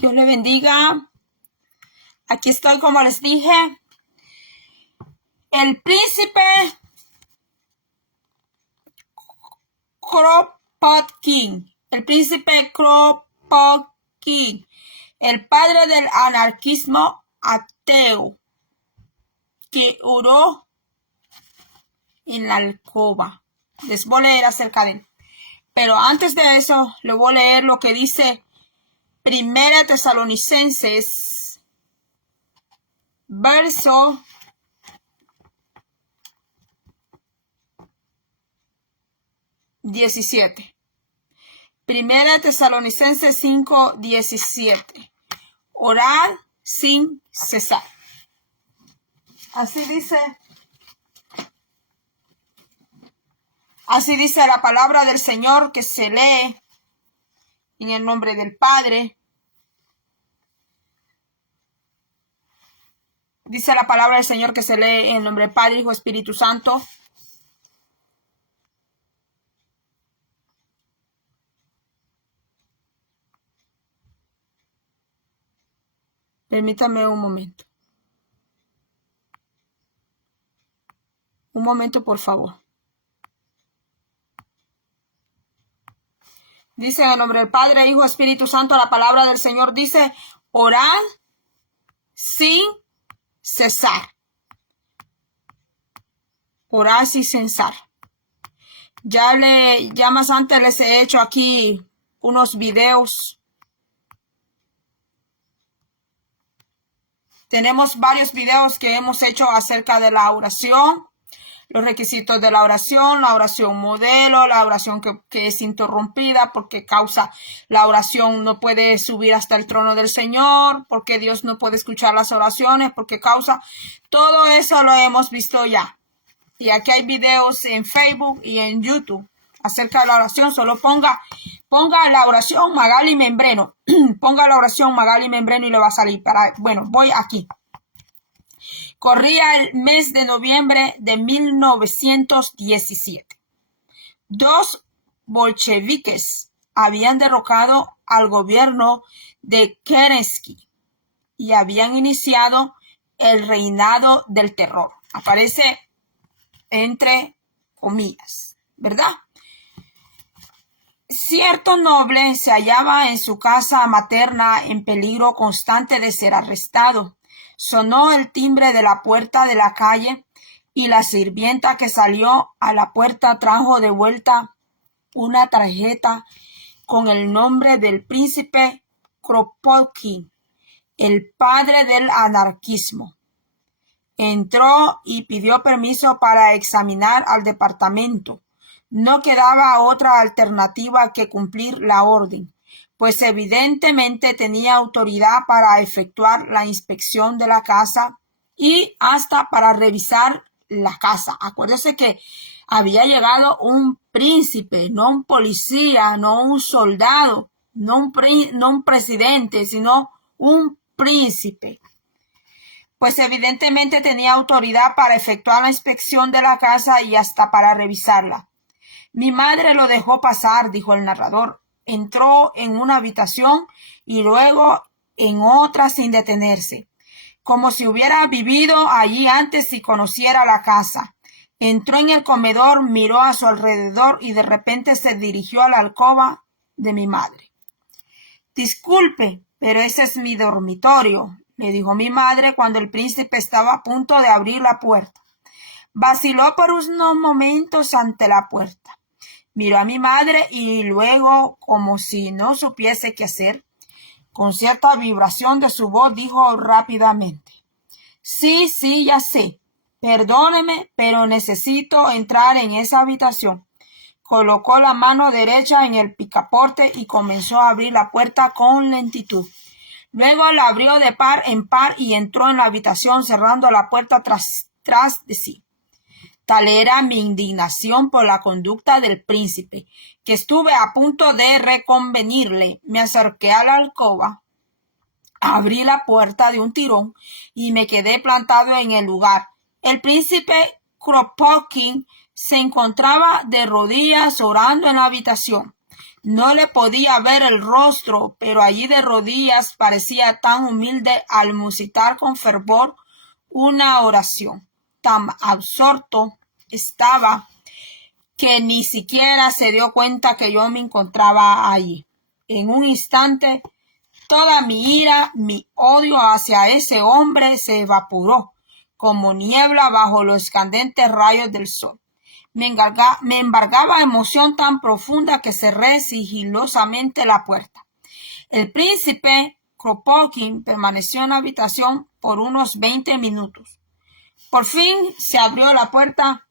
Dios le bendiga. Aquí estoy, como les dije. El príncipe Kropotkin. El príncipe Kropotkin. El padre del anarquismo ateo que oró en la alcoba. Les voy a leer acerca de él. Pero antes de eso, le voy a leer lo que dice Primera Tesalonicenses, verso 17. Primera Tesalonicenses 5:17. Orad sin cesar. Así dice la palabra del Señor, que se lee en el nombre del Padre. Dice la palabra del Señor, que se lee en el nombre del Padre, Hijo, Espíritu Santo. Permítame un momento. Un momento, por favor. Dice en el nombre del Padre, Hijo, Espíritu Santo, la palabra del Señor dice: orad sin cesar. Orad sin cesar. Ya más antes les he hecho aquí unos videos. Tenemos varios videos que hemos hecho acerca de la oración, los requisitos de la oración modelo, la oración que es interrumpida, porque la oración no puede subir hasta el trono del Señor, porque Dios no puede escuchar las oraciones, porque todo eso lo hemos visto ya. Y aquí hay videos en Facebook y en YouTube acerca de la oración. Solo ponga la oración Magali Membreno. Ponga la oración Magali Membreno y le va a salir. Voy aquí. Corría el mes de noviembre de 1917. Dos bolcheviques habían derrocado al gobierno de Kerensky y habían iniciado el reinado del terror. Aparece entre comillas, ¿verdad? Cierto noble se hallaba en su casa materna en peligro constante de ser arrestado. Sonó el timbre de la puerta de la calle y la sirvienta que salió a la puerta trajo de vuelta una tarjeta con el nombre del príncipe Kropotkin, el padre del anarquismo. Entró y pidió permiso para examinar al departamento. No quedaba otra alternativa que cumplir la orden, pues evidentemente tenía autoridad para efectuar la inspección de la casa y hasta para revisar la casa. Acuérdese que había llegado un príncipe, no un policía, no un soldado, no un presidente, sino un príncipe. Pues evidentemente tenía autoridad para efectuar la inspección de la casa y hasta para revisarla. Mi madre lo dejó pasar, dijo el narrador. Entró en una habitación y luego en otra sin detenerse, como si hubiera vivido allí antes y conociera la casa. Entró en el comedor, miró a su alrededor y de repente se dirigió a la alcoba de mi madre. Disculpe, pero ese es mi dormitorio, le dijo mi madre cuando el príncipe estaba a punto de abrir la puerta. Vaciló por unos momentos ante la puerta. Miró a mi madre y luego, como si no supiese qué hacer, con cierta vibración de su voz dijo rápidamente: Sí, ya sé. Perdóneme, pero necesito entrar en esa habitación. Colocó la mano derecha en el picaporte y comenzó a abrir la puerta con lentitud. Luego la abrió de par en par y entró en la habitación cerrando la puerta tras de sí. Tal era mi indignación por la conducta del príncipe, que estuve a punto de reconvenirle. Me acerqué a la alcoba, abrí la puerta de un tirón y me quedé plantado en el lugar. El príncipe Kropotkin se encontraba de rodillas orando en la habitación. No le podía ver el rostro, pero allí de rodillas parecía tan humilde al musitar con fervor una oración. Tan absorto estaba que ni siquiera se dio cuenta que yo me encontraba allí. En un instante, toda mi ira, mi odio hacia ese hombre se evaporó como niebla bajo los candentes rayos del sol. Me embargaba emoción tan profunda que cerré sigilosamente la puerta. El príncipe Kropotkin permaneció en la habitación por unos 20 minutos. Por fin se abrió la puerta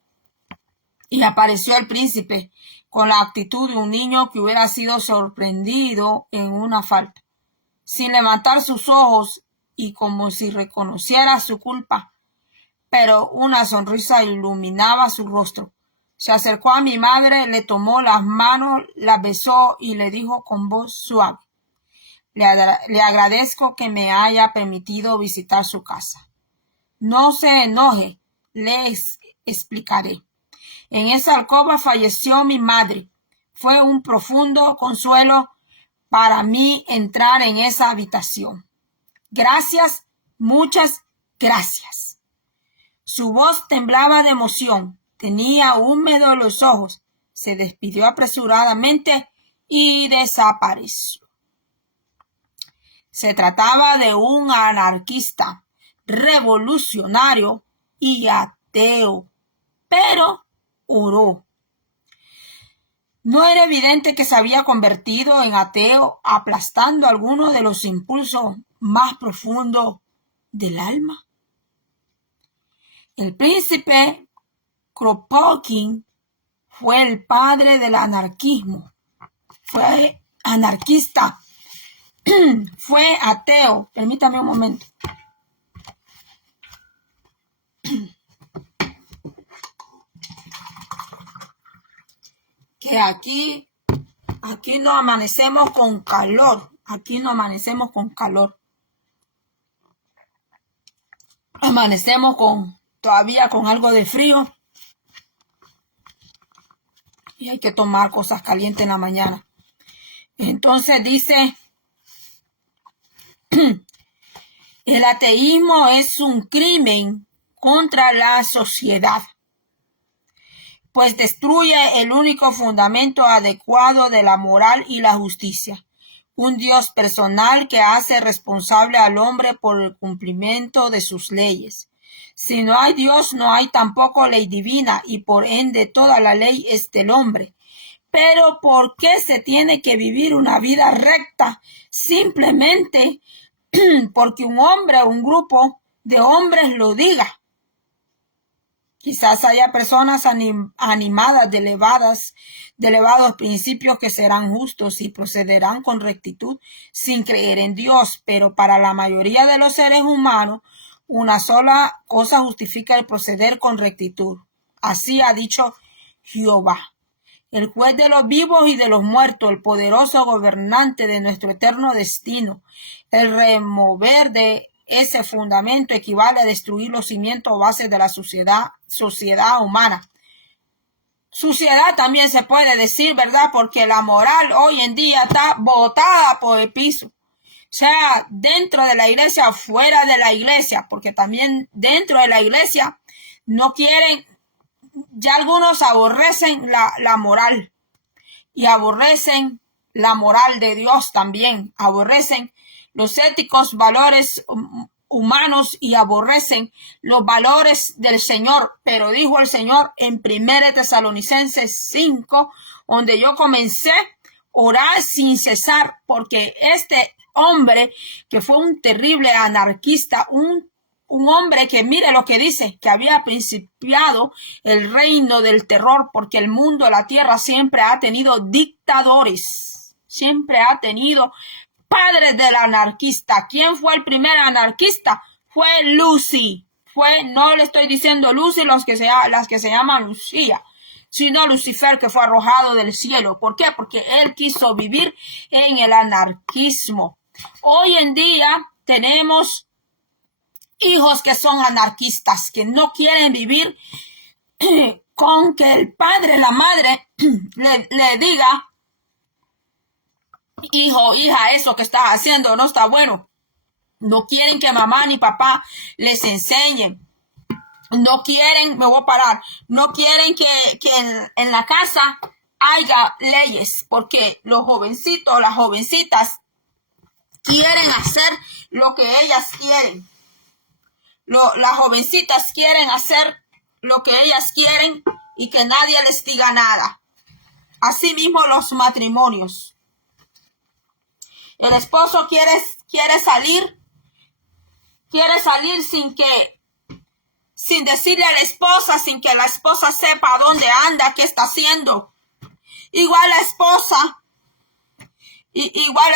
y apareció el príncipe con la actitud de un niño que hubiera sido sorprendido en una falta. Sin levantar sus ojos y como si reconociera su culpa, pero una sonrisa iluminaba su rostro. Se acercó a mi madre, le tomó las manos, la besó y le dijo con voz suave: le agradezco que me haya permitido visitar su casa. No se enoje, les explicaré. En esa alcoba falleció mi madre. Fue un profundo consuelo para mí entrar en esa habitación. Gracias, muchas gracias. Su voz temblaba de emoción, tenía húmedos los ojos, se despidió apresuradamente y desapareció. Se trataba de un anarquista, revolucionario y ateo, pero oró. ¿No era evidente que se había convertido en ateo, aplastando algunos de los impulsos más profundos del alma? El príncipe Kropotkin fue el padre del anarquismo. Fue anarquista. Fue ateo. Permítame un momento. Que aquí no amanecemos con calor. Aquí no amanecemos con calor. Amanecemos todavía con algo de frío. Y hay que tomar cosas calientes en la mañana. Entonces dice, el ateísmo es un crimen contra la sociedad, pues destruye el único fundamento adecuado de la moral y la justicia, un Dios personal que hace responsable al hombre por el cumplimiento de sus leyes. Si no hay Dios, no hay tampoco ley divina, y por ende toda la ley es del hombre. Pero ¿por qué se tiene que vivir una vida recta? Simplemente porque un hombre o un grupo de hombres lo diga. Quizás haya personas animadas de elevados principios que serán justos y procederán con rectitud sin creer en Dios, pero para la mayoría de los seres humanos una sola cosa justifica el proceder con rectitud. Así ha dicho Jehová, el juez de los vivos y de los muertos, el poderoso gobernante de nuestro eterno destino. El remover de ese fundamento equivale a destruir los cimientos o bases de la sociedad humana. Sociedad también se puede decir, ¿verdad? Porque la moral hoy en día está botada por el piso. Sea dentro de la iglesia o fuera de la iglesia, porque también dentro de la iglesia no quieren, ya algunos aborrecen la moral y aborrecen la moral de Dios también, aborrecen los éticos valores humanos y aborrecen los valores del Señor. Pero dijo el Señor en 1 Tesalonicenses 5, donde yo comencé a orar sin cesar, porque este hombre que fue un terrible anarquista, un hombre que mire lo que dice, que había principiado el reino del terror, porque el mundo, la tierra siempre ha tenido dictadores, siempre ha tenido padres del anarquista. ¿Quién fue el primer anarquista? Fue Lucy. No le estoy diciendo Lucy las que se llaman Lucía, sino Lucifer, que fue arrojado del cielo. ¿Por qué? Porque él quiso vivir en el anarquismo. Hoy en día tenemos hijos que son anarquistas, que no quieren vivir con que el padre, la madre le diga hijo, hija, eso que estás haciendo no está bueno. No quieren que mamá ni papá les enseñen. No quieren, me voy a parar, no quieren que en la casa haya leyes, porque los jovencitos, las jovencitas quieren hacer lo que ellas quieren. Las jovencitas quieren hacer lo que ellas quieren y que nadie les diga nada. Asimismo los matrimonios. El esposo quiere salir sin decirle a la esposa, sin que la esposa sepa dónde anda, qué está haciendo. Igual la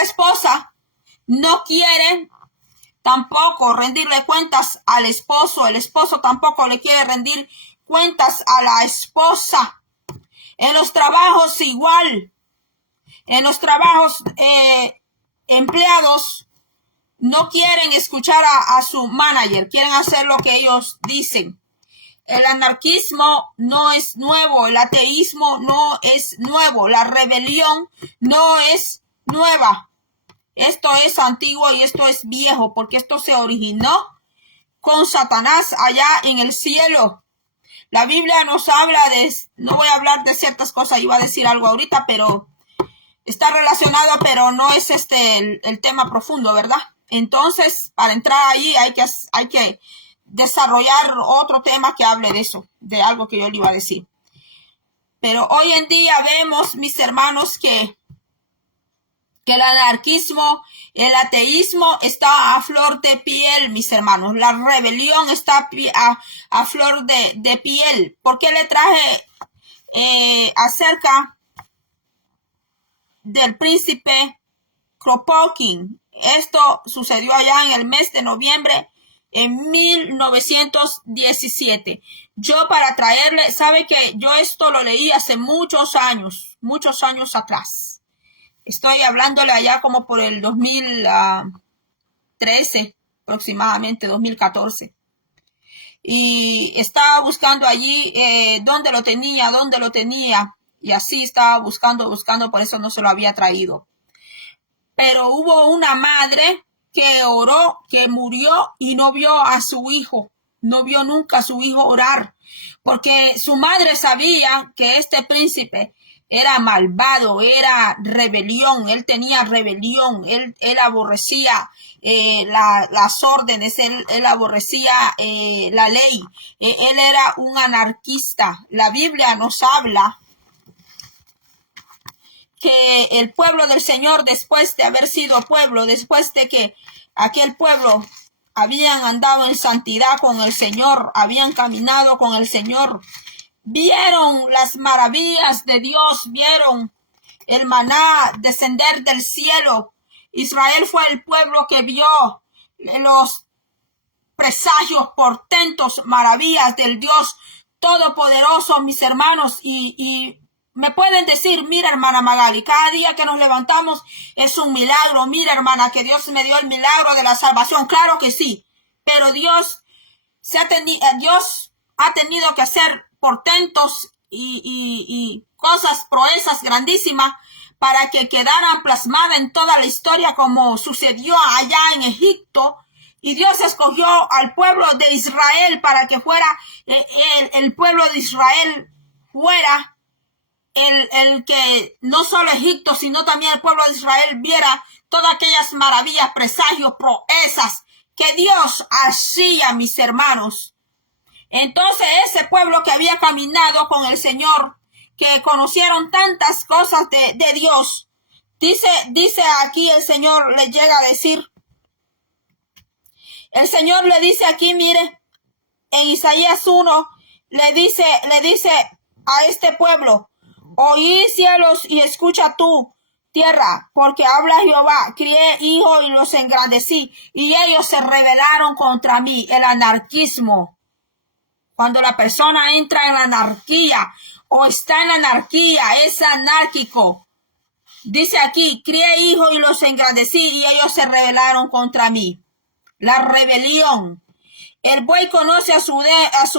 esposa no quiere tampoco rendirle cuentas al esposo. El esposo tampoco le quiere rendir cuentas a la esposa. En los trabajos igual. En los trabajos empleados no quieren escuchar a su manager, quieren hacer lo que ellos dicen. El anarquismo no es nuevo, el ateísmo no es nuevo, la rebelión no es nueva. Esto es antiguo y esto es viejo, porque esto se originó con Satanás allá en el cielo. La Biblia nos habla no voy a hablar de ciertas cosas, iba a decir algo ahorita, pero está relacionado, pero no es el tema profundo, ¿verdad? Entonces, para entrar ahí hay que desarrollar otro tema que hable de eso, de algo que yo le iba a decir. Pero hoy en día vemos, mis hermanos, que el anarquismo, el ateísmo está a flor de piel, mis hermanos. La rebelión está a flor de piel. ¿Por qué le traje acerca del príncipe Kropotkin? Esto sucedió allá en el mes de noviembre en 1917. Yo para traerle, sabe que yo esto lo leí hace muchos años atrás. Estoy hablándole allá como por el 2013, aproximadamente 2014. Y estaba buscando allí dónde lo tenía. Y así estaba buscando, por eso no se lo había traído. Pero hubo una madre que oró, que murió y no vio a su hijo. No vio nunca a su hijo orar. Porque su madre sabía que este príncipe era malvado, era rebelión, él tenía rebelión, él aborrecía las órdenes, él aborrecía la ley, él era un anarquista. La Biblia nos habla que el pueblo del Señor, después de haber sido pueblo, después de que aquel pueblo habían andado en santidad con el Señor, habían caminado con el Señor, vieron las maravillas de Dios, vieron el maná descender del cielo. Israel fue el pueblo que vio los presagios, portentos, maravillas del Dios Todopoderoso, mis hermanos, y me pueden decir, mira hermana Magali, cada día que nos levantamos es un milagro. Mira hermana, que Dios me dio el milagro de la salvación. Claro que sí, pero Dios ha tenido que hacer portentos y cosas, proezas grandísimas para que quedaran plasmadas en toda la historia, como sucedió allá en Egipto. Y Dios escogió al pueblo de Israel para que fuera el pueblo de Israel fuera el que no solo Egipto, sino también el pueblo de Israel viera todas aquellas maravillas, presagios, proezas que Dios hacía, mis hermanos. Entonces ese pueblo que había caminado con el Señor, que conocieron tantas cosas de Dios, dice aquí el Señor, le llega a decir, el Señor le dice aquí, mire, en Isaías 1, le dice a este pueblo, oí cielos y escucha tú, tierra, porque habla Jehová, crié hijos y los engrandecí, y ellos se rebelaron contra mí. El anarquismo. Cuando la persona entra en la anarquía o está en la anarquía, es anárquico. Dice aquí, crié hijos y los engrandecí, y ellos se rebelaron contra mí. La rebelión. El buey conoce a su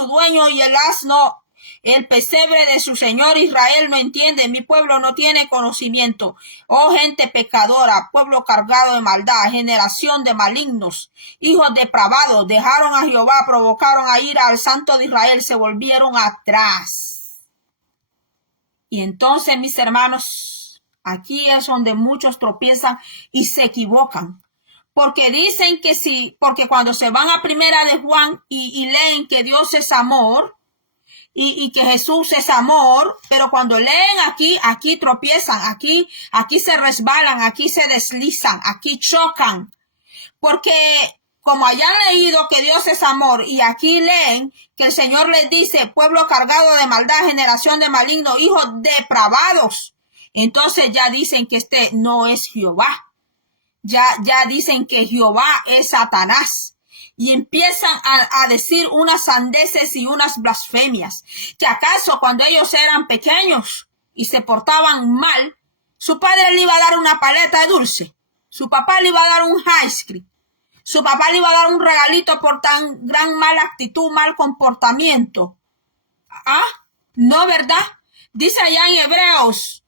dueño y el asno El pesebre de su Señor Israel no entiende, mi pueblo no tiene conocimiento. Oh gente pecadora, pueblo cargado de maldad, generación de malignos, hijos depravados, dejaron a Jehová, provocaron a ira al Santo de Israel, se volvieron atrás. Y entonces, mis hermanos, aquí es donde muchos tropiezan y se equivocan. Porque dicen que sí, porque cuando se van a Primera de Juan y leen que Dios es amor y que Jesús es amor, pero cuando leen aquí tropiezan, aquí se resbalan, aquí se deslizan, aquí chocan. Porque como hayan leído que Dios es amor y aquí leen que el Señor les dice, pueblo cargado de maldad, generación de malignos, hijos depravados, entonces ya dicen que este no es Jehová. Ya dicen que Jehová es Satanás y empiezan a decir unas sandeces y unas blasfemias. ¿Que acaso cuando ellos eran pequeños y se portaban mal, su padre le iba a dar una paleta de dulce? Su papá le iba a dar un ice cream. Su papá le iba a dar un regalito por tan gran mala actitud, mal comportamiento. ¿Ah? ¿No, verdad? Dice allá en Hebreos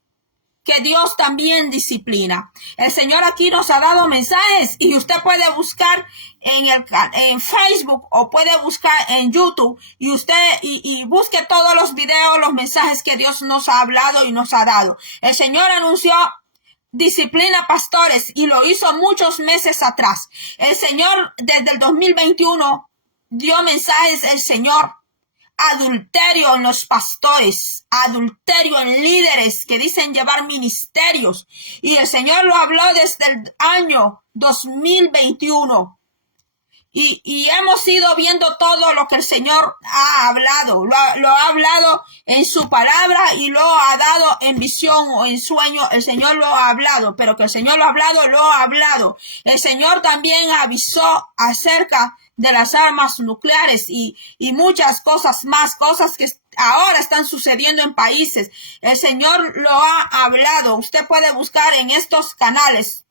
que Dios también disciplina. El Señor aquí nos ha dado mensajes y usted puede buscar en Facebook o puede buscar en YouTube y usted y busque todos los videos, los mensajes que Dios nos ha hablado y nos ha dado. El Señor anunció disciplina pastores y lo hizo muchos meses atrás. El Señor desde el 2021 dio mensajes, el Señor. Adulterio en los pastores, adulterio en líderes que dicen llevar ministerios. Y el Señor lo habló desde el año 2021. Y hemos ido viendo todo lo que el Señor ha hablado. Lo ha hablado en su palabra y lo ha dado en visión o en sueño. El Señor lo ha hablado, pero que el Señor lo ha hablado, lo ha hablado. El Señor también avisó acerca de las armas nucleares y muchas cosas más, cosas que ahora están sucediendo en países. El Señor lo ha hablado. Usted puede buscar en estos canales,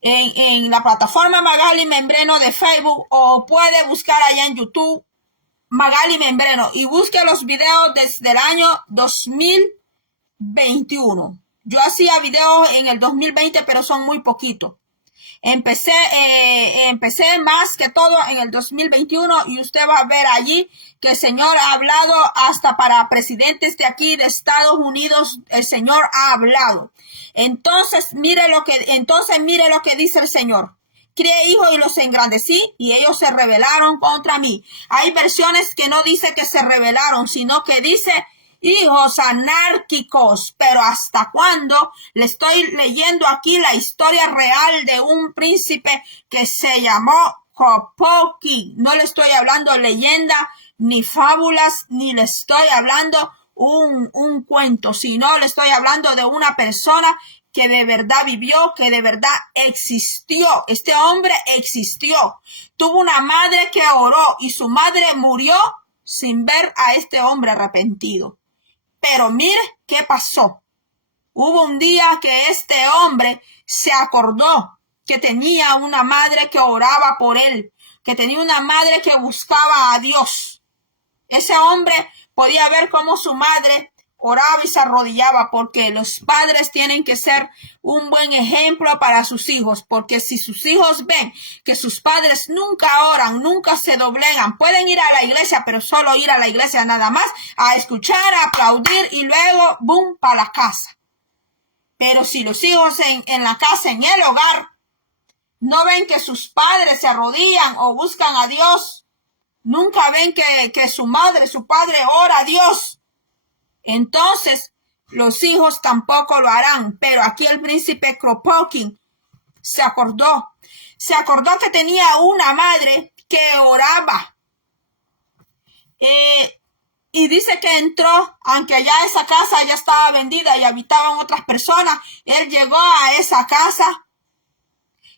en la plataforma Magali Membreno de Facebook o puede buscar allá en YouTube Magali Membreno y busque los videos desde el año 2021. Yo hacía videos en el 2020, pero son muy poquitos. Empecé más que todo en el 2021 y usted va a ver allí que el Señor ha hablado hasta para presidentes de aquí de Estados Unidos. El Señor ha hablado. Entonces mire lo que dice el Señor. Crié hijos y los engrandecí y ellos se rebelaron contra mí. Hay versiones que no dice que se rebelaron, sino que dice hijos anárquicos. Pero ¿hasta cuándo? Le estoy leyendo aquí la historia real de un príncipe que se llamó Kropotkin. No le estoy hablando leyenda ni fábulas, ni le estoy hablando un cuento, sino le estoy hablando de una persona que de verdad vivió, que de verdad existió. Este hombre existió. Tuvo una madre que oró y su madre murió sin ver a este hombre arrepentido. Pero mire qué pasó. Hubo un día que este hombre se acordó que tenía una madre que oraba por él, que tenía una madre que buscaba a Dios. Ese hombre podía ver cómo su madre oraba y se arrodillaba, porque los padres tienen que ser un buen ejemplo para sus hijos, porque si sus hijos ven que sus padres nunca oran, nunca se doblegan, pueden ir a la iglesia, pero solo ir a la iglesia nada más, a escuchar, a aplaudir y luego, boom, para la casa. Pero si los hijos en la casa, en el hogar, no ven que sus padres se arrodillan o buscan a Dios, nunca ven que su madre, su padre ora a Dios, entonces los hijos tampoco lo harán. Pero aquí el príncipe Kropotkin se acordó que tenía una madre que oraba. Y dice que entró, aunque ya esa casa ya estaba vendida y habitaban otras personas, él llegó a esa casa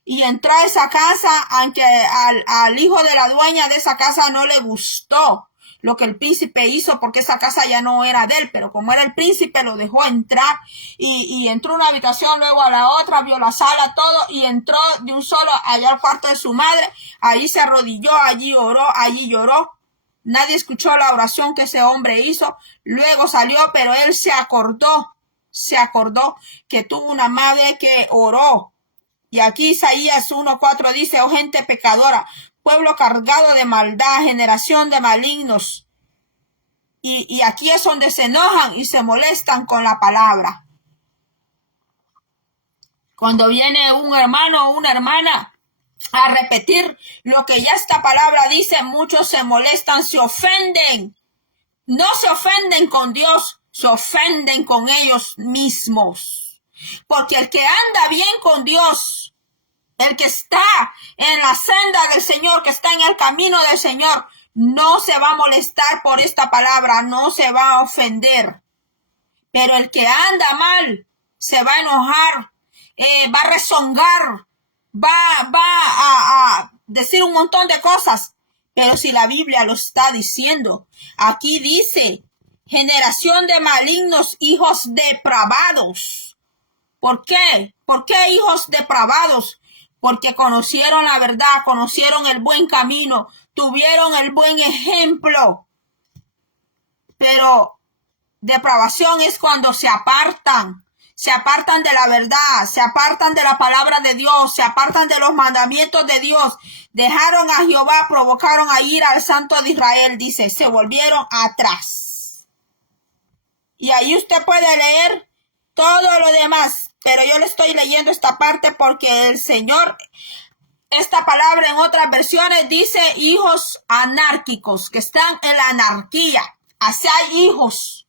y entró a esa casa, aunque al hijo de la dueña de esa casa no le gustó lo que el príncipe hizo, porque esa casa ya no era de él, pero como era el príncipe lo dejó entrar y entró a una habitación, luego a la otra, vio la sala, todo, y entró de un solo allá al cuarto de su madre. Ahí se arrodilló, allí oró, allí lloró. Nadie escuchó la oración que ese hombre hizo. Luego salió, pero él se acordó que tuvo una madre que oró. Y aquí Isaías 1:4 dice, oh gente pecadora, pueblo cargado de maldad, generación de malignos. Y aquí es donde se enojan y se molestan con la palabra. Cuando viene un hermano o una hermana a repetir lo que ya esta palabra dice, muchos se molestan, se ofenden. No se ofenden con Dios, se ofenden con ellos mismos. Porque el que anda bien con Dios, el que está en la senda del Señor, que está en el camino del Señor, no se va a molestar por esta palabra, no se va a ofender. Pero el que anda mal se va a enojar, va a rezongar, va a decir un montón de cosas. Pero si la Biblia lo está diciendo, aquí dice, generación de malignos, hijos depravados. ¿Por qué? ¿Por qué hijos depravados? Porque conocieron la verdad, conocieron el buen camino, tuvieron el buen ejemplo. Pero depravación es cuando se apartan de la verdad, se apartan de la palabra de Dios, se apartan de los mandamientos de Dios, dejaron a Jehová, provocaron a ir al Santo de Israel, dice, se volvieron atrás. Y ahí usted puede leer todo lo demás, pero yo le estoy leyendo esta parte porque el Señor, esta palabra en otras versiones dice hijos anárquicos, que están en la anarquía. Así hay hijos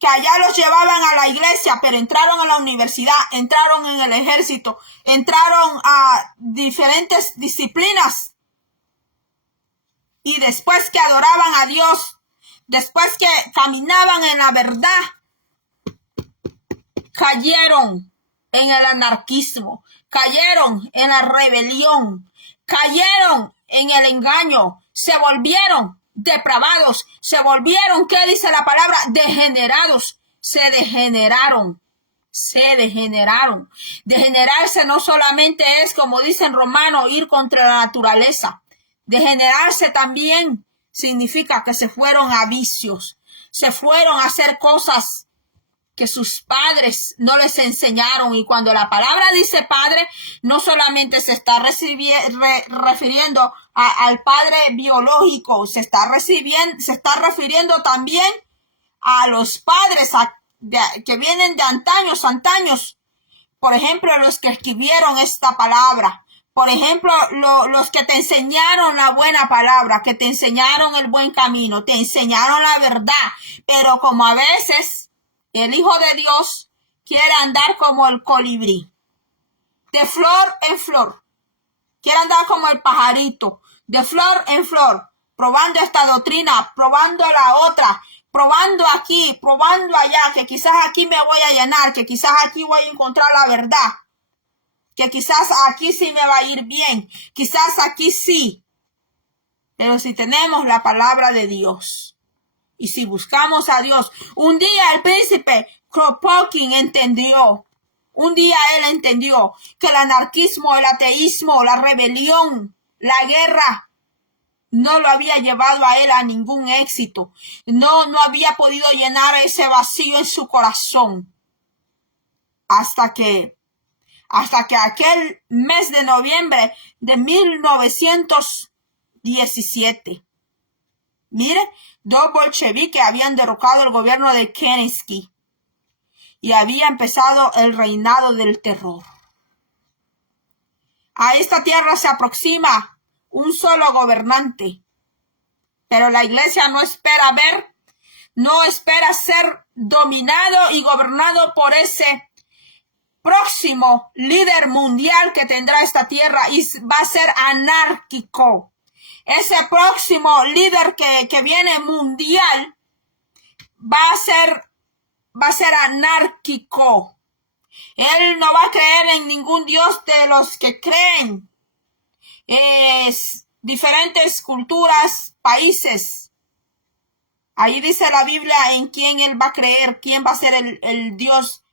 que allá los llevaban a la iglesia, pero entraron a la universidad, entraron en el ejército, entraron a diferentes disciplinas. Y después que adoraban a Dios, después que caminaban en la verdad, cayeron en el anarquismo, cayeron en la rebelión, cayeron en el engaño, se volvieron depravados, se volvieron, ¿qué dice la palabra? Degenerados, se degeneraron. Degenerarse no solamente es, como dice en Romano, ir contra la naturaleza. Degenerarse también significa que se fueron a vicios, se fueron a hacer cosas que sus padres no les enseñaron. Y cuando la palabra dice padre, no solamente se está refiriendo al padre biológico, se está refiriendo también a los padres que vienen de antaños. Por ejemplo, los que escribieron esta palabra. Por ejemplo, los que te enseñaron la buena palabra, que te enseñaron el buen camino, te enseñaron la verdad. Pero como a veces el Hijo de Dios quiere andar como el colibrí, de flor en flor. Quiere andar como el pajarito, de flor en flor, probando esta doctrina, probando la otra, probando aquí, probando allá, que quizás aquí me voy a llenar, que quizás aquí voy a encontrar la verdad, que quizás aquí sí me va a ir bien, quizás aquí sí. Pero si tenemos la palabra de Dios, y si buscamos a Dios, un día el príncipe Kropotkin entendió, un día él entendió que el anarquismo, el ateísmo, la rebelión, la guerra, no lo había llevado a él a ningún éxito. No había podido llenar ese vacío en su corazón. Hasta que aquel mes de noviembre de 1917, mire, dos bolcheviques habían derrocado el gobierno de Kerensky y había empezado el reinado del terror. A esta tierra se aproxima un solo gobernante, pero la iglesia no espera ser dominado y gobernado por ese próximo líder mundial que tendrá esta tierra, y va a ser anárquico. Ese próximo líder que viene mundial va a ser anárquico. Él no va a creer en ningún Dios de los que creen. Diferentes culturas, países. Ahí dice la Biblia en quién él va a creer, quién va a ser el Dios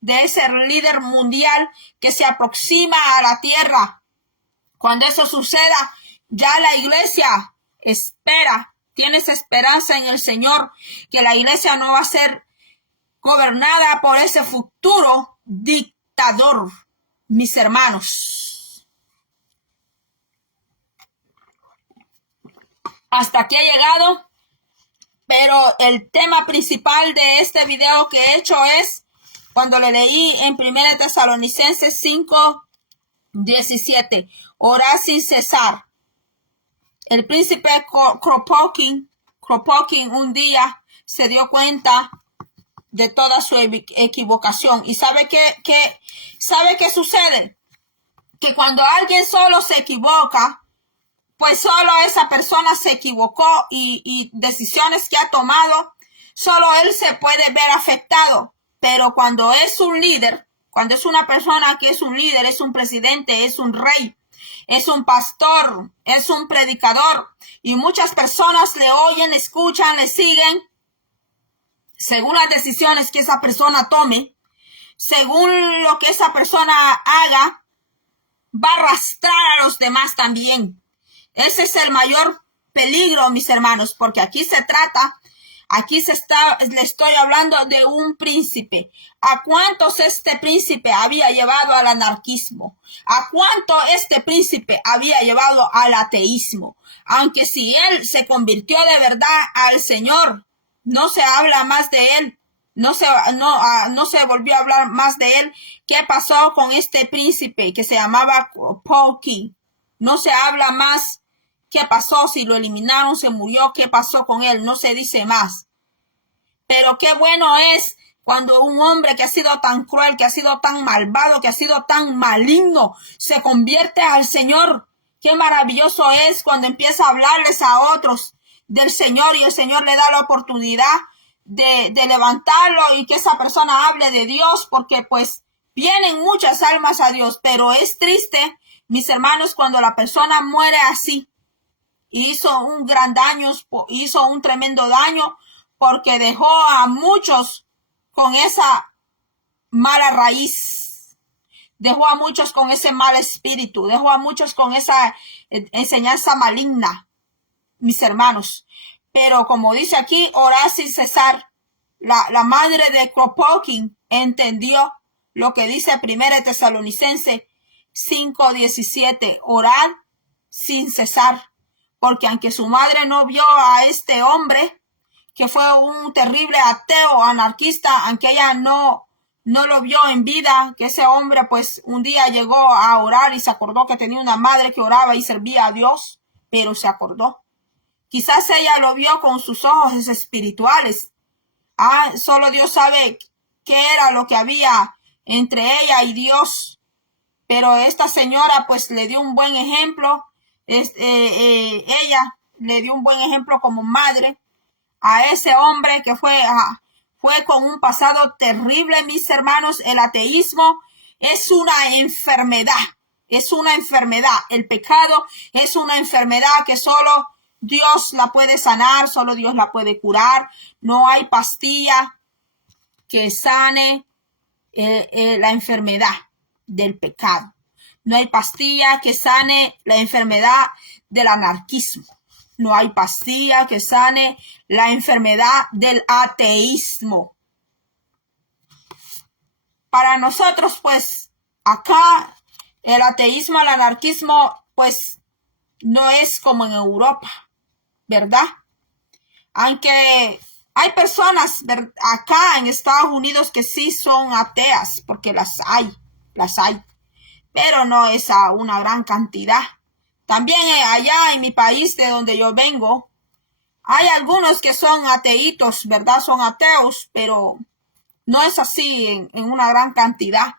de ese líder mundial que se aproxima a la tierra. Cuando eso suceda, ya la iglesia espera tienes esperanza en el Señor, que la iglesia no va a ser gobernada por ese futuro dictador, mis hermanos. Hasta aquí he llegado, pero el tema principal de este video que he hecho es cuando le leí en 1 Tesalonicenses 5:17, orar sin cesar. El príncipe Kropotkin un día se dio cuenta de toda su equivocación. ¿Y sabe qué sucede? Que cuando alguien solo se equivoca, pues solo esa persona se equivocó y decisiones que ha tomado, solo él se puede ver afectado. Pero cuando es un líder, cuando es una persona que es un líder, es un presidente, es un rey, es un pastor, es un predicador, y muchas personas le oyen, le escuchan, le siguen, según las decisiones que esa persona tome, según lo que esa persona haga, va a arrastrar a los demás también. Ese es el mayor peligro, mis hermanos, porque aquí le estoy hablando de un príncipe. ¿A cuántos este príncipe había llevado al anarquismo? ¿A cuánto este príncipe había llevado al ateísmo? Aunque si él se convirtió de verdad al Señor, no se habla más de él. No se volvió a hablar más de él. ¿Qué pasó con este príncipe que se llamaba Kropotkin? No se habla más. ¿Qué pasó? Si lo eliminaron, se murió. ¿Qué pasó con él? No se dice más. Pero qué bueno es cuando un hombre que ha sido tan cruel, que ha sido tan malvado, que ha sido tan maligno, se convierte al Señor. Qué maravilloso es cuando empieza a hablarles a otros del Señor y el Señor le da la oportunidad de levantarlo y que esa persona hable de Dios, porque pues vienen muchas almas a Dios. Pero es triste, mis hermanos, cuando la persona muere así. Hizo un gran daño, hizo un tremendo daño, porque dejó a muchos con esa mala raíz, dejó a muchos con ese mal espíritu, dejó a muchos con esa enseñanza maligna, mis hermanos. Pero como dice aquí, orar sin cesar. La madre de Kropotkin entendió lo que dice 1 Tesalonicenses 5:17, orar sin cesar. Porque aunque su madre no vio a este hombre, que fue un terrible ateo, anarquista, aunque ella no lo vio en vida, que ese hombre pues un día llegó a orar y se acordó que tenía una madre que oraba y servía a Dios, pero se acordó. Quizás ella lo vio con sus ojos espirituales. Solo Dios sabe qué era lo que había entre ella y Dios. Pero esta señora pues le dio un buen ejemplo. Ella le dio un buen ejemplo como madre a ese hombre que fue con un pasado terrible, mis hermanos. El ateísmo es una enfermedad, el pecado es una enfermedad que solo Dios la puede sanar, solo Dios la puede curar. No hay pastilla que sane la enfermedad del pecado. No hay pastilla que sane la enfermedad del anarquismo. No hay pastilla que sane la enfermedad del ateísmo. Para nosotros, pues, acá el ateísmo, el anarquismo, pues, no es como en Europa, ¿verdad? Aunque hay personas acá en Estados Unidos que sí son ateas, porque las hay. Pero no es a una gran cantidad. También allá en mi país de donde yo vengo, hay algunos que son ateitos, ¿verdad? Son ateos, pero no es así en una gran cantidad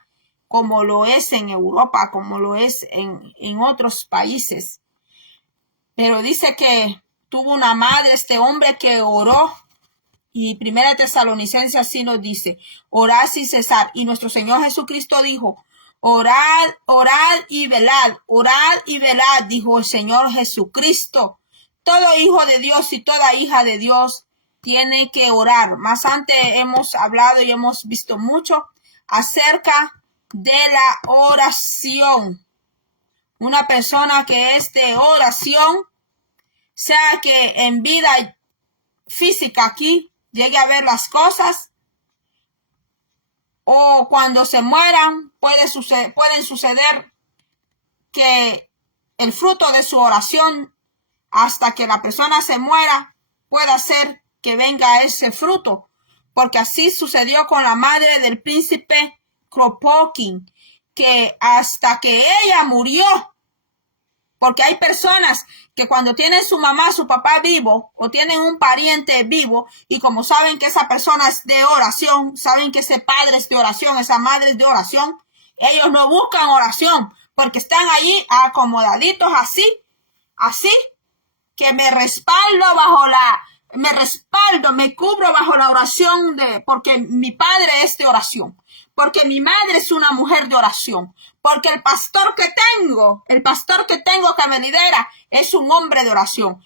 como lo es en Europa, como lo es en otros países. Pero dice que tuvo una madre, este hombre, que oró. Y 1 Tesalonicenses así nos dice, orad sin cesar. Y nuestro Señor Jesucristo dijo, orad y velad, dijo el Señor Jesucristo. Todo hijo de Dios y toda hija de Dios tiene que orar. Más antes hemos hablado y hemos visto mucho acerca de la oración. Una persona que es de oración sea que en vida física aquí llegue a ver las cosas, o cuando se mueran pueden suceder que el fruto de su oración hasta que la persona se muera pueda ser que venga ese fruto, porque así sucedió con la madre del príncipe Kropotkin, que hasta que ella murió, porque hay personas que cuando tienen su mamá, su papá vivo, o tienen un pariente vivo, y como saben que esa persona es de oración, saben que ese padre es de oración, esa madre es de oración, ellos no buscan oración, porque están allí acomodaditos así, que me cubro bajo la oración porque mi padre es de oración, porque mi madre es una mujer de oración, porque el pastor que tengo que me lidera es un hombre de oración.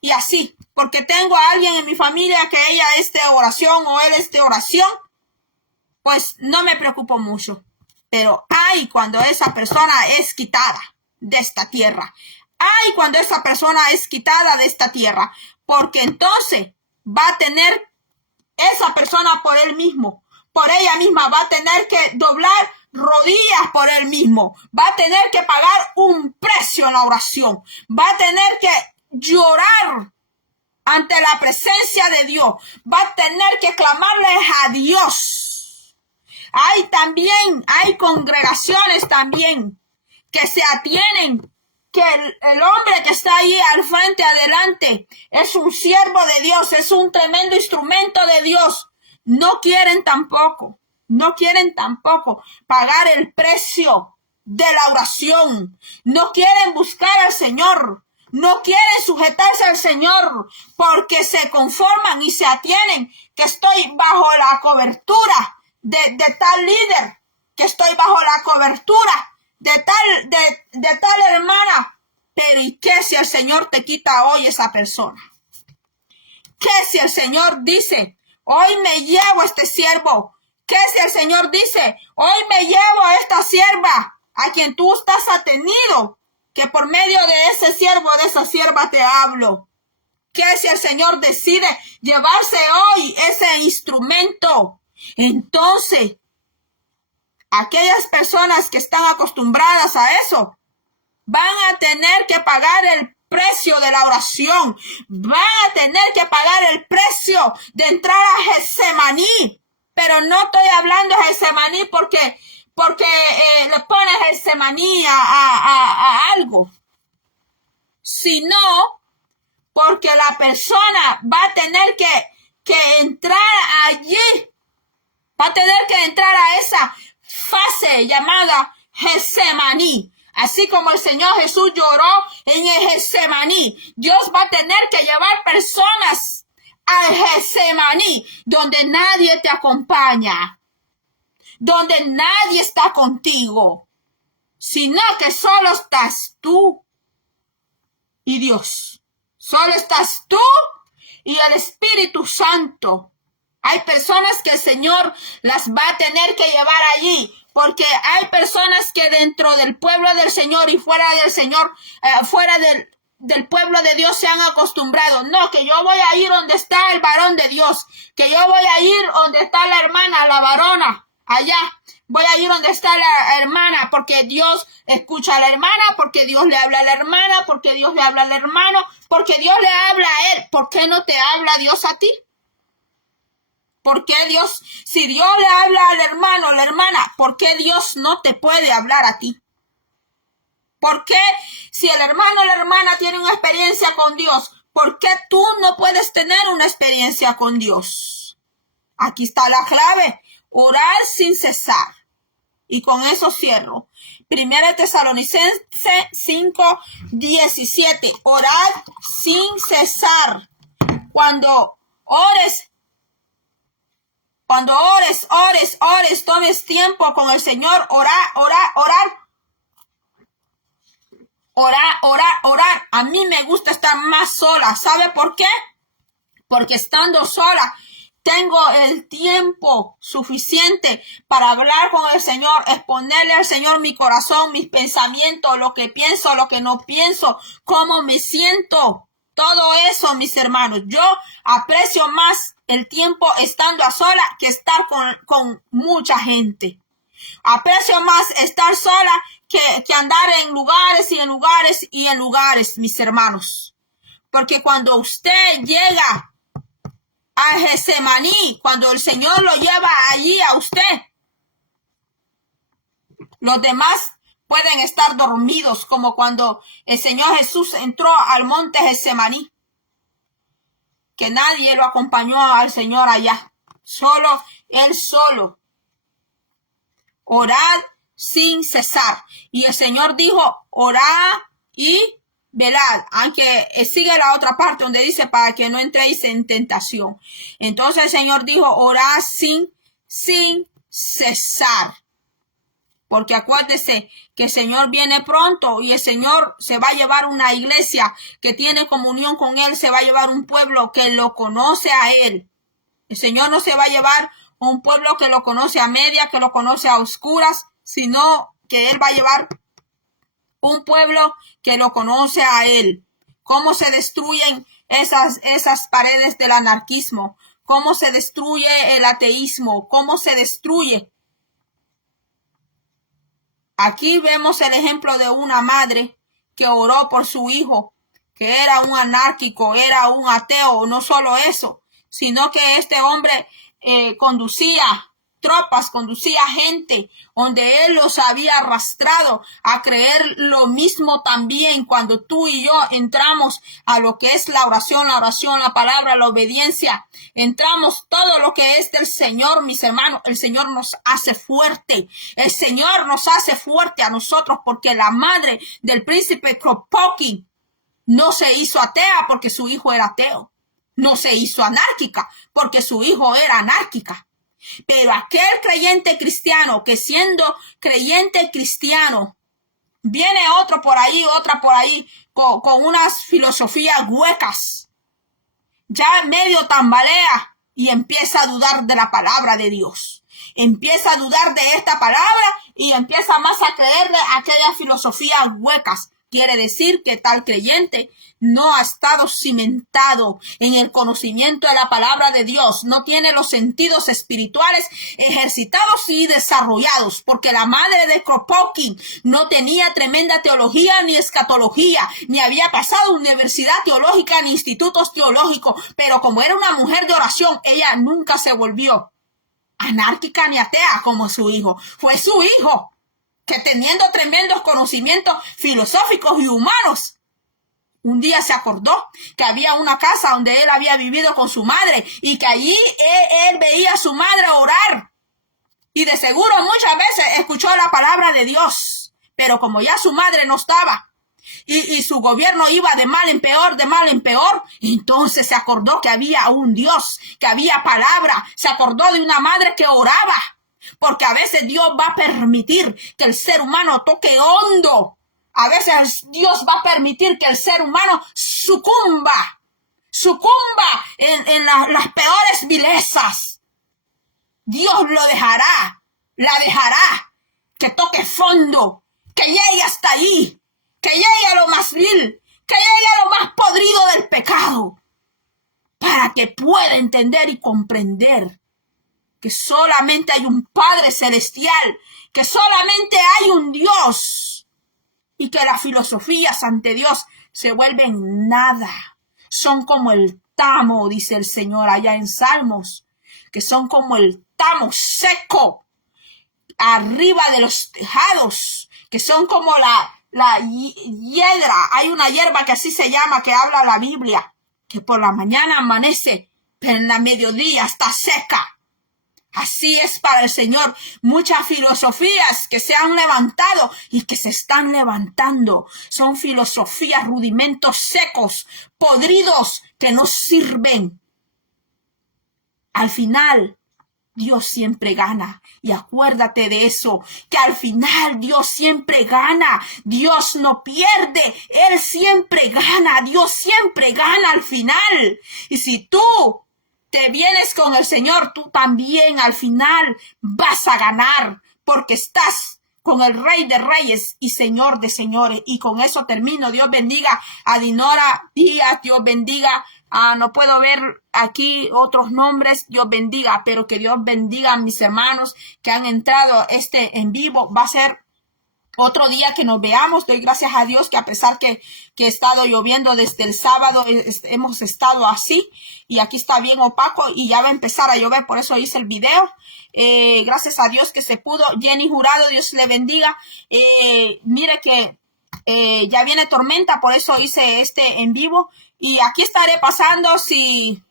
Y así, porque tengo a alguien en mi familia que ella es de oración o él es de oración, pues no me preocupo mucho. Pero cuando esa persona es quitada de esta tierra. Cuando esa persona es quitada de esta tierra. Porque entonces va a tener esa persona por ella misma, va a tener que doblar rodillas por él mismo. Va a tener que pagar un precio en la oración. Va a tener que llorar ante la presencia de Dios. Va a tener que clamarle a Dios. Hay congregaciones también que se atienen, que el hombre que está ahí al frente, adelante, es un siervo de Dios, es un tremendo instrumento de Dios. No quieren tampoco pagar el precio de la oración. No quieren buscar al Señor. No quieren sujetarse al Señor porque se conforman y se atienen que estoy bajo la cobertura de tal líder, que estoy bajo la cobertura de tal hermana. Pero ¿y qué si el Señor te quita hoy esa persona? ¿Qué si el Señor dice, hoy me llevo a este siervo? ¿Qué si el Señor dice, hoy me llevo a esta sierva a quien tú estás atendido, que por medio de ese siervo, de esa sierva te hablo? ¿Qué si el Señor decide llevarse hoy ese instrumento? Entonces, aquellas personas que están acostumbradas a eso van a tener que pagar el precio de la oración. Van a tener que pagar el precio de entrar a Getsemaní. Pero no estoy hablando de Getsemaní porque le pones Getsemaní a algo, sino porque la persona va a tener que entrar allí. Va a tener que entrar a esa fase llamada Getsemaní. Así como el Señor Jesús lloró en el Getsemaní, Dios va a tener que llevar personas al Getsemaní, donde nadie te acompaña, donde nadie está contigo, sino que solo estás tú y Dios. Solo estás tú y el Espíritu Santo. Hay personas que el Señor las va a tener que llevar allí, porque hay personas que dentro del pueblo del Señor y fuera del Señor, fuera del pueblo de Dios se han acostumbrado. No, que yo voy a ir donde está el varón de Dios, que yo voy a ir donde está la hermana, la varona, allá. Voy a ir donde está la hermana, porque Dios escucha a la hermana, porque Dios le habla a la hermana, porque Dios le habla al hermano, porque Dios le habla a él. ¿Por qué no te habla Dios a ti? ¿Por qué Dios, si Dios le habla al hermano o la hermana, por qué Dios no te puede hablar a ti? ¿Por qué si el hermano o la hermana tiene una experiencia con Dios, por qué tú no puedes tener una experiencia con Dios? Aquí está la clave, orar sin cesar. Y con eso cierro. 1 Tesalonicenses 5:17. Orar sin cesar. Cuando ores, tomes tiempo con el Señor, orar. A mí me gusta estar más sola. ¿Sabe por qué? Porque estando sola, tengo el tiempo suficiente para hablar con el Señor, exponerle al Señor mi corazón, mis pensamientos, lo que pienso, lo que no pienso, cómo me siento. Todo eso, mis hermanos, yo aprecio más el tiempo estando a sola que estar con mucha gente. Aprecio más estar sola que andar en lugares y en lugares y en lugares, mis hermanos. Porque cuando usted llega a Getsemaní, cuando el Señor lo lleva allí a usted, los demás pueden estar dormidos, como cuando el Señor Jesús entró al monte Getsemaní, que nadie lo acompañó al Señor allá, él solo. Orad sin cesar. Y el Señor dijo, orad y velad, aunque sigue la otra parte donde dice para que no entréis en tentación. Entonces el Señor dijo, orad sin cesar. Porque acuérdese que el Señor viene pronto y el Señor se va a llevar una iglesia que tiene comunión con Él, se va a llevar un pueblo que lo conoce a Él. El Señor no se va a llevar un pueblo que lo conoce a media, que lo conoce a oscuras, sino que Él va a llevar un pueblo que lo conoce a Él. Cómo se destruyen esas paredes del anarquismo, cómo se destruye el ateísmo, cómo se destruye. Aquí vemos el ejemplo de una madre que oró por su hijo, que era un anárquico, era un ateo. No solo eso, sino que este hombre conducía tropas, conducía gente, donde él los había arrastrado a creer lo mismo también. Cuando tú y yo entramos a lo que es la oración, la palabra, la obediencia, entramos todo lo que es del Señor, mis hermanos. El Señor nos hace fuerte, el Señor nos hace fuerte a nosotros, porque la madre del príncipe Kropotkin no se hizo atea porque su hijo era ateo, no se hizo anárquica porque su hijo era anárquica. Pero aquel creyente cristiano que siendo creyente cristiano, viene otro por ahí, otra por ahí, con unas filosofías huecas, ya medio tambalea y empieza a dudar de la palabra de Dios. Empieza a dudar de esta palabra y empieza más a creerle a aquellas filosofías huecas. Quiere decir que tal creyente no ha estado cimentado en el conocimiento de la palabra de Dios. No tiene los sentidos espirituales ejercitados y desarrollados, porque la madre de Kropotkin no tenía tremenda teología ni escatología, ni había pasado universidad teológica ni institutos teológicos. Pero como era una mujer de oración, ella nunca se volvió anárquica ni atea como su hijo. Fue su hijo que, teniendo tremendos conocimientos filosóficos y humanos, un día se acordó que había una casa donde él había vivido con su madre y que allí él veía a su madre orar. Y de seguro muchas veces escuchó la palabra de Dios. Pero como ya su madre no estaba y su gobierno iba de mal en peor, entonces se acordó que había un Dios, que había palabra. Se acordó de una madre que oraba. Porque a veces Dios va a permitir que el ser humano toque hondo. A veces Dios va a permitir que el ser humano sucumba en las peores vilezas. Dios la dejará que toque fondo, que llegue hasta allí, que llegue a lo más vil, que llegue a lo más podrido del pecado, para que pueda entender y comprender que solamente hay un Padre Celestial, que solamente hay un Dios, y que las filosofías ante Dios se vuelven nada. Son como el tamo, dice el Señor allá en Salmos, que son como el tamo seco arriba de los tejados, que son como la hiedra. Hay una hierba que así se llama, que habla la Biblia, que por la mañana amanece, pero en la mediodía está seca. Así es para el Señor. Muchas filosofías que se han levantado y que se están levantando son filosofías, rudimentos secos, podridos, que no sirven. Al final, Dios siempre gana. Y acuérdate de eso, que al final Dios siempre gana. Dios no pierde, Él siempre gana. Dios siempre gana al final. Y si tú te vienes con el Señor, tú también al final vas a ganar, porque estás con el Rey de Reyes y Señor de Señores. Y con eso termino. Dios bendiga a Dinora Díaz, Dios bendiga no puedo ver aquí otros nombres, Dios bendiga, pero que Dios bendiga a mis hermanos que han entrado en vivo. Va a ser otro día que nos veamos. Doy gracias a Dios que a pesar que ha estado lloviendo desde el sábado, hemos estado así y aquí está bien opaco y ya va a empezar a llover, por eso hice el video. Gracias a Dios que se pudo. Jenny Jurado, Dios le bendiga. Mire que ya viene tormenta, por eso hice en vivo y aquí estaré pasando. Si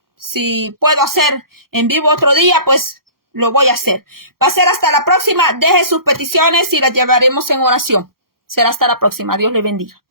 puedo hacer en vivo otro día, pues lo voy a hacer. Va a ser hasta la próxima. Deje sus peticiones y las llevaremos en oración. Será hasta la próxima. Dios le bendiga.